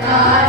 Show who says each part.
Speaker 1: God.